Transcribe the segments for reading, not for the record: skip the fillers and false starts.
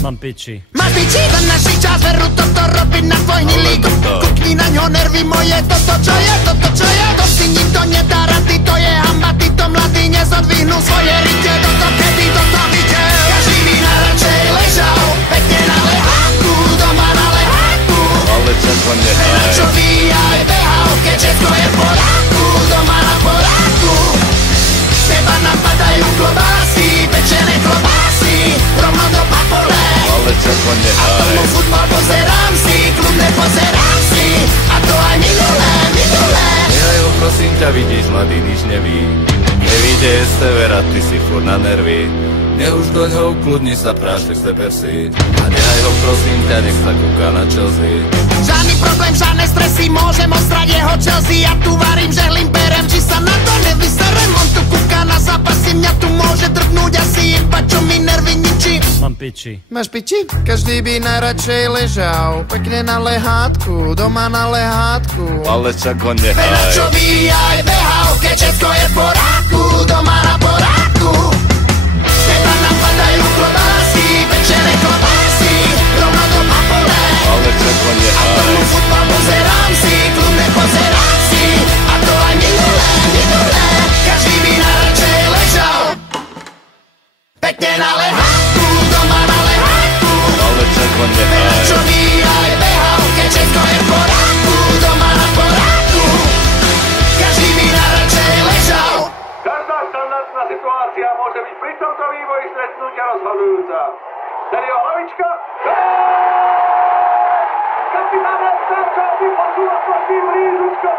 Mám piči. Máš piči, za našich čas veru toto robiť na tvoj hnilík. Kukni na ňo nervy moje, toto čo je, to si nikto nedá rady, to je hamba, títo mladí nezodvihnú svoje rite, toto kedy toto videl. Každý by najradšej ležal, pekne na leháku, doma na leháku. Ale často nehaj. Na čo aj behal, keď všetko je v poráku, doma na poráku. Z teba napadajú klobásy, pečené klobásy, rovno do papole. Ale často A nehaj. tomu futbal pozerám si, klubne pozerám si, a to aj minulé. Ja ho prosím ťa, vidíš, mladý nič neví. Nevíde je severa, ty si furt na nervy. Neuž doň ho, ukludni sa, prášek z tebe si. A nehaj ho, prosím ťa, nech sa kúka na Chelsea. Žiadny problém, žiadne stresy, môžem ostrať jeho Chelsea. Ja tu varím, žehlím, berem, či sa na to nevyserem. On tu kúka na zápasy, mňa tu môže drgnúť asi iba, čo mi nervy ničí. Mám piči. Máš piči? Každý by najradšej ležal, pekne na lehátku, doma na lehátku. Ale čak ho Na nehaj. čo aj behal, keď všetko je v poráku, doma na poráku. Z teba napadajú klobásy, pečené klobásy, rovno do papole. Ale čak ho A nehaj. tomu futbal pozerám si, klubne pozerám si, a to aj minulé. Každý by najradšej ležal, pekne na lehátku, doma na lehátku. Ale čak ho Na nehaj. čo aj behal, keď všetko je v poráku, doma na poráku. Každý by najradšej ležal. Každá štandardná situácia môže byť pri tomto vývoji stretnutia rozhodujúca. Dario hlavička. Kapitán Starčovci posúva proti blízučko,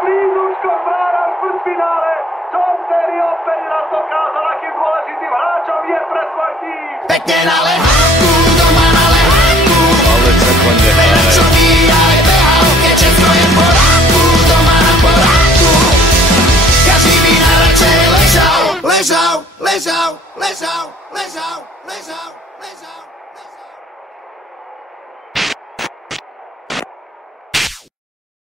brána v štvrťfinále. Tom Terry opäť raz dokázal, akým dôležitým hráčom je pre svoj tým. Pekne na lehátku, doma na lehátku. Ale čak ho Na nehaj. čo aj behal, keď všetko je v poráku, doma na poráku. Každý by najradšej ležal.